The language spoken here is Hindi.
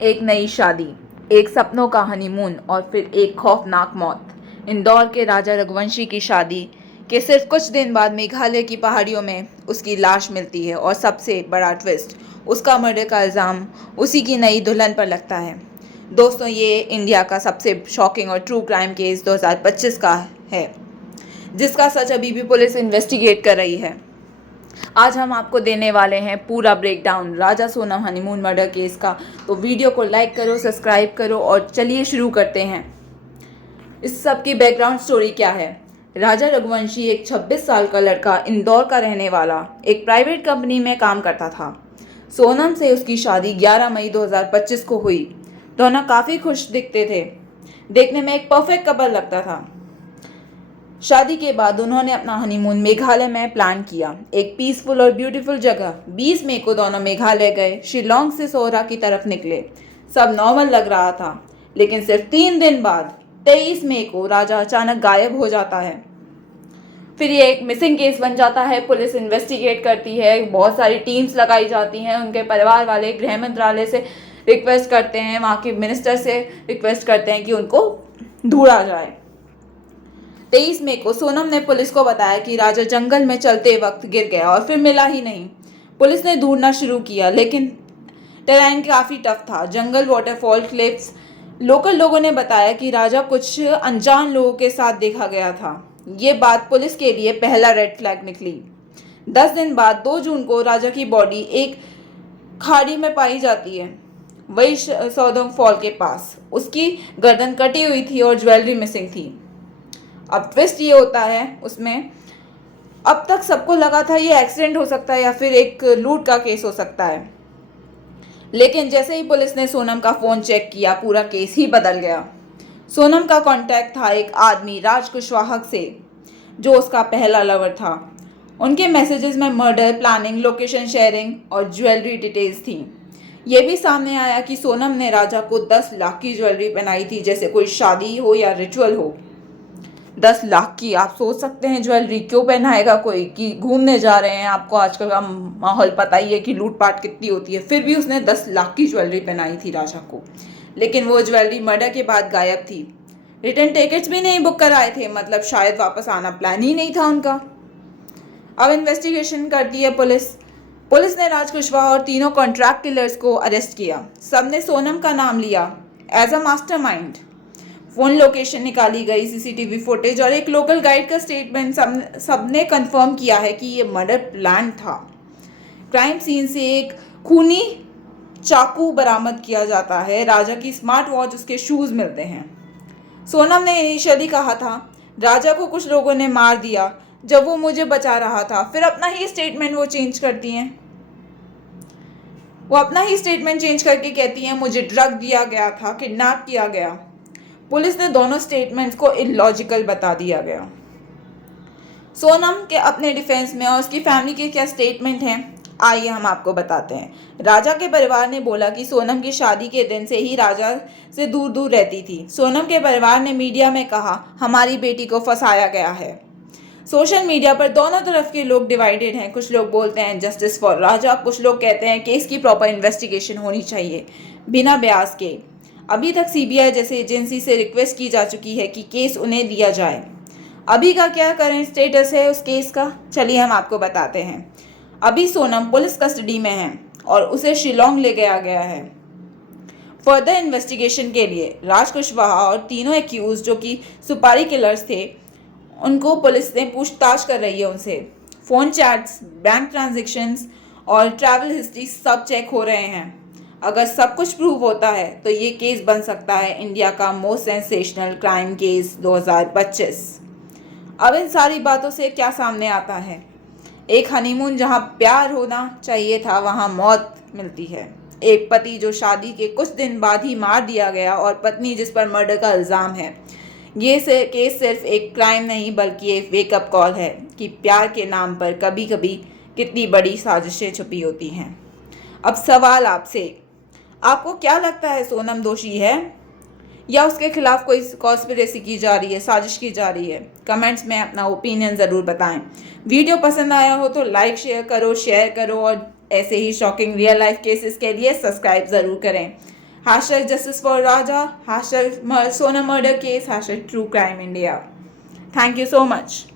एक नई शादी, एक सपनों का हनीमून और फिर एक खौफनाक मौत। इंदौर के राजा रघुवंशी की शादी के सिर्फ कुछ दिन बाद मेघालय की पहाड़ियों में उसकी लाश मिलती है और सबसे बड़ा ट्विस्ट, उसका मर्डर का इल्ज़ाम उसी की नई दुल्हन पर लगता है। दोस्तों, ये इंडिया का सबसे शॉकिंग और ट्रू क्राइम केस 2025 का है, जिसका सच अभी भी पुलिस इन्वेस्टिगेट कर रही है। आज हम आपको देने वाले हैं पूरा ब्रेकडाउन राजा सोनम हनीमून मर्डर केस का। तो वीडियो को लाइक करो, सब्सक्राइब करो और चलिए शुरू करते हैं। इस सब की बैकग्राउंड स्टोरी क्या है। राजा रघुवंशी एक 26 साल का लड़का, इंदौर का रहने वाला, एक प्राइवेट कंपनी में काम करता था। सोनम से उसकी शादी 11 मई 2025 को हुई। दोनों काफ़ी खुश दिखते थे, देखने में एक परफेक्ट कपल लगता था। शादी के बाद उन्होंने अपना हनीमून मेघालय में प्लान किया, एक पीसफुल और ब्यूटीफुल जगह। 20 मई को दोनों मेघालय गए, शिलोंग से सोहरा की तरफ निकले। सब नॉर्मल लग रहा था, लेकिन सिर्फ 3 दिन बाद 23 मई को राजा अचानक गायब हो जाता है। फिर ये एक मिसिंग केस बन जाता है। पुलिस इन्वेस्टिगेट करती है, बहुत सारी टीम्स लगाई जाती हैं। उनके परिवार वाले गृह मंत्रालय से रिक्वेस्ट करते हैं, वहाँ के मिनिस्टर से रिक्वेस्ट करते हैं कि उनको ढूंढा जाए। 23 मई को सोनम ने पुलिस को बताया कि राजा जंगल में चलते वक्त गिर गया और फिर मिला ही नहीं। पुलिस ने ढूंढना शुरू किया, लेकिन टेरेन काफ़ी टफ था, जंगल, वाटरफॉल, क्लिफ्स। लोकल लोगों ने बताया कि राजा कुछ अनजान लोगों के साथ देखा गया था। ये बात पुलिस के लिए पहला रेड फ्लैग निकली। 10 दिन बाद 2 जून को राजा की बॉडी एक खाड़ी में पाई जाती है, वही सौदंग फॉल के पास। उसकी गर्दन कटी हुई थी और ज्वेलरी मिसिंग थी। अब ट्विस्ट ये होता है उसमें, अब तक सबको लगा था ये एक्सीडेंट हो सकता है या फिर एक लूट का केस हो सकता है, लेकिन जैसे ही पुलिस ने सोनम का फ़ोन चेक किया, पूरा केस ही बदल गया। सोनम का कांटेक्ट था एक आदमी राज कुशवाहा से, जो उसका पहला लवर था। उनके मैसेजेस में मर्डर प्लानिंग, लोकेशन शेयरिंग और ज्वेलरी डिटेल्स थी। ये भी सामने आया कि सोनम ने राजा को 10 लाख की ज्वेलरी पहनाई थी, जैसे कोई शादी हो या रिचुअल हो। 10 लाख की, आप सोच सकते हैं ज्वेलरी क्यों पहनाएगा कोई, कि घूमने जा रहे हैं, आपको आजकल का माहौल पता ही है कि लूटपाट कितनी होती है। फिर भी उसने 10 लाख की ज्वेलरी पहनाई थी राजा को, लेकिन वो ज्वेलरी मर्डर के बाद गायब थी। रिटर्न टिकट्स भी नहीं बुक कराए थे, मतलब शायद वापस आना प्लान ही नहीं था उनका। अब इन्वेस्टिगेशन करती है पुलिस। पुलिस ने राज कुशवाहा और तीनों कॉन्ट्रैक्ट किलर्स को अरेस्ट किया। सबने सोनम का नाम लिया as a mastermind. Phone location निकाली गई, सीसीटीवी फुटेज और एक लोकल गाइड का स्टेटमेंट। सबने कंफर्म किया है कि ये मर्डर प्लान था। क्राइम सीन से एक खूनी चाकू बरामद किया जाता है, राजा की स्मार्ट वॉच, उसके शूज मिलते हैं। सोनम ने इनिशियली कहा था राजा को कुछ लोगों ने मार दिया जब वो मुझे बचा रहा था। फिर अपना ही स्टेटमेंट वो चेंज करती हैं। वो अपना ही स्टेटमेंट चेंज करके कहती हैं मुझे ड्रग दिया गया था, किडनैप किया गया। पुलिस ने दोनों स्टेटमेंट्स को इलॉजिकल बता दिया गया। सोनम के अपने डिफेंस में और उसकी फैमिली के क्या स्टेटमेंट हैं, आइए हम आपको बताते हैं। राजा के परिवार ने बोला कि सोनम की शादी के दिन से ही राजा से दूर दूर रहती थी। सोनम के परिवार ने मीडिया में कहा हमारी बेटी को फंसाया गया है। सोशल मीडिया पर दोनों तरफ के लोग डिवाइडेड हैं। कुछ लोग बोलते हैं जस्टिस फॉर राजा, कुछ लोग कहते हैं केस की प्रॉपर इन्वेस्टिगेशन होनी चाहिए बिना बयास के। अभी तक सीबीआई जैसे एजेंसी से रिक्वेस्ट की जा चुकी है कि केस उन्हें दिया जाए। अभी का क्या करंट स्टेटस है उस केस का, चलिए हम आपको बताते हैं। अभी सोनम पुलिस कस्टडी में है और उसे शिलोंग ले गया है फर्दर इन्वेस्टिगेशन के लिए। राज कुशवाहा और तीनों एक्यूज जो कि सुपारी किलर्स थे, उनको पुलिस ने पूछताछ कर रही है उनसे। फ़ोन चैट्स, बैंक ट्रांजैक्शंस और ट्रैवल हिस्ट्री सब चेक हो रहे हैं। अगर सब कुछ प्रूव होता है तो ये केस बन सकता है इंडिया का मोस्ट सेंसेशनल क्राइम केस 2025। अब इन सारी बातों से क्या सामने आता है, एक हनीमून जहां प्यार होना चाहिए था वहां मौत मिलती है। एक पति जो शादी के कुछ दिन बाद ही मार दिया गया और पत्नी जिस पर मर्डर का इल्ज़ाम है। ये केस सिर्फ एक क्राइम नहीं बल्कि एक वेकअप कॉल है कि प्यार के नाम पर कभी कभी कितनी बड़ी साजिशें छुपी होती हैं। अब सवाल आपसे, आपको क्या लगता है, सोनम दोषी है या उसके खिलाफ कोई कॉन्स्पिरेसी की जा रही है, साजिश की जा रही है? कमेंट्स में अपना ओपिनियन ज़रूर बताएं। वीडियो पसंद आया हो तो लाइक शेयर करो और ऐसे ही शॉकिंग रियल लाइफ केसेस के लिए सब्सक्राइब ज़रूर करें। Hashtag justice for Raja, hashtag Sona murder case, hashtag true crime India. Thank you so much.